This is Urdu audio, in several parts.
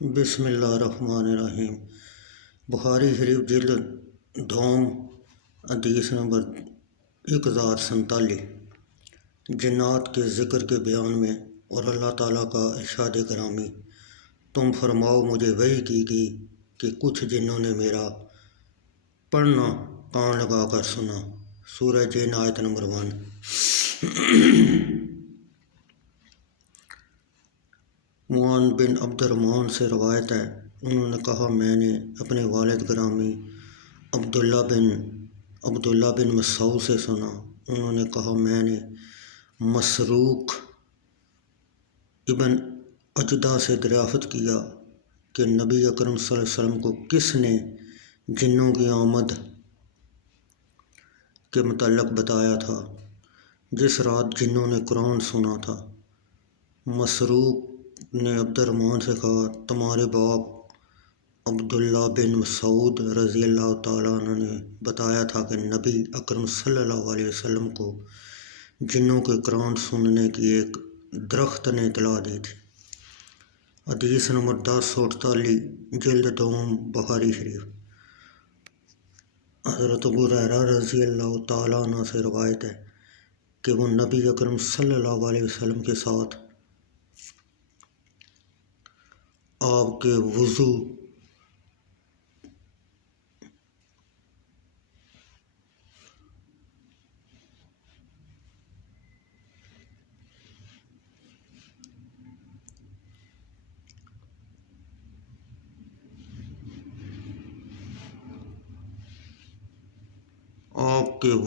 بسم اللہ الرحمن الرحیم۔ بخاری شریف جلد دوم حدیث نمبر 1047۔ جنات کے ذکر کے بیان میں اور اللہ تعالیٰ کا ارشاد گرامی، تم فرماؤ مجھے وحی کی گئی کہ کچھ جنوں نے میرا پڑھنا کان لگا کر سنا۔ سورہ جن آیت نمبر 1۔ معاذ بن عبد الرحمن سے روایت ہے، انہوں نے کہا میں نے اپنے والد گرامی عبداللہ بن مسعود سے سنا۔ انہوں نے کہا میں نے مسروق ابن اجدع سے دریافت کیا کہ نبی اکرم صلی اللہ علیہ وسلم کو کس نے جنوں کی آمد کے متعلق بتایا تھا جس رات جنوں نے قرآن سنا تھا۔ مسروق نے عبد الرحمن سے کہا تمہارے باپ عبداللہ بن مسعود رضی اللہ تعالیٰ عنہ نے بتایا تھا کہ نبی اکرم صلی اللہ علیہ وسلم کو جنوں کے قرآن سننے کی ایک درخت نے اطلاع دی تھی۔ حدیث نمبر 1048 جلد دوم بخاری شریف۔ حضرت ابو ہریرہ رضی اللہ تعالیٰ عنہ سے روایت ہے کہ وہ نبی اکرم صلی اللہ علیہ وسلم کے ساتھ آپ کے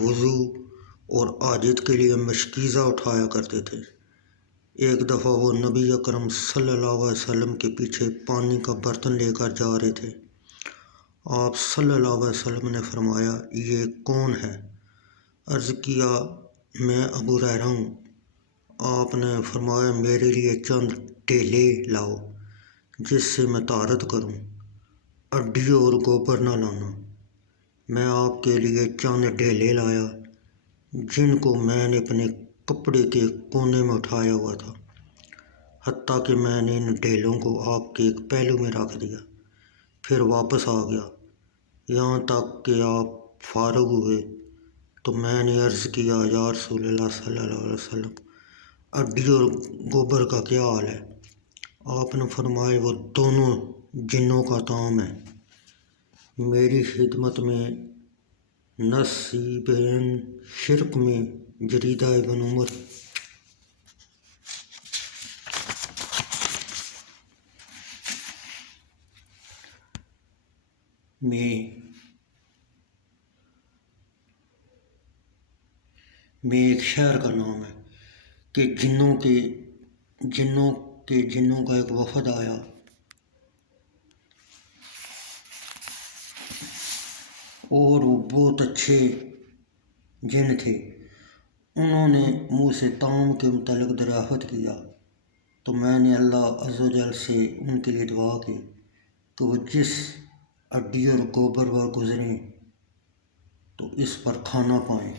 وضو اور حاجت کے لیے مشکیزہ اٹھایا کرتے تھے۔ ایک دفعہ وہ نبی اکرم صلی اللہ علیہ وسلم کے پیچھے پانی کا برتن لے کر جا رہے تھے۔ آپ صلی اللہ علیہ وسلم نے فرمایا یہ کون ہے؟ عرض کیا میں ابو ہریرہ ہوں۔ آپ نے فرمایا میرے لیے چند ڈیلے لاؤ جس سے میں طہارت کروں، ہڈیوں اور گوبر نہ لانا۔ میں آپ کے لیے چند ڈیلے لایا جن کو میں نے اپنے کپڑے کے کونے میں اٹھایا ہوا تھا، حتیٰ کہ میں نے ان ڈیلوں کو آپ کے ایک پہلو میں رکھ دیا، پھر واپس آ گیا یہاں تک کہ آپ فارغ ہوئے تو میں نے عرض کیا یا رسول اللہ صلی اللہ علیہ وسلم ہڈی اور گوبر کا کیا حال ہے؟ آپ نے فرمایا وہ دونوں جنوں کا طعام ہے۔ میری خدمت میں نصیبین شرک میں جریدہ ابن عمر میں ایک شہر کا نام ہے کہ جنوں کا ایک وفد آیا۔ اور وہ بہت اچھے جن تھے۔ انہوں نے مجھ سے طعام کے متعلق دریافت کیا تو میں نے اللہ عز و جل سے ان کے لیے دعا کی کہ وہ جس ہڈی اور گوبر پر گزریں تو اس پر کھانا پائیں۔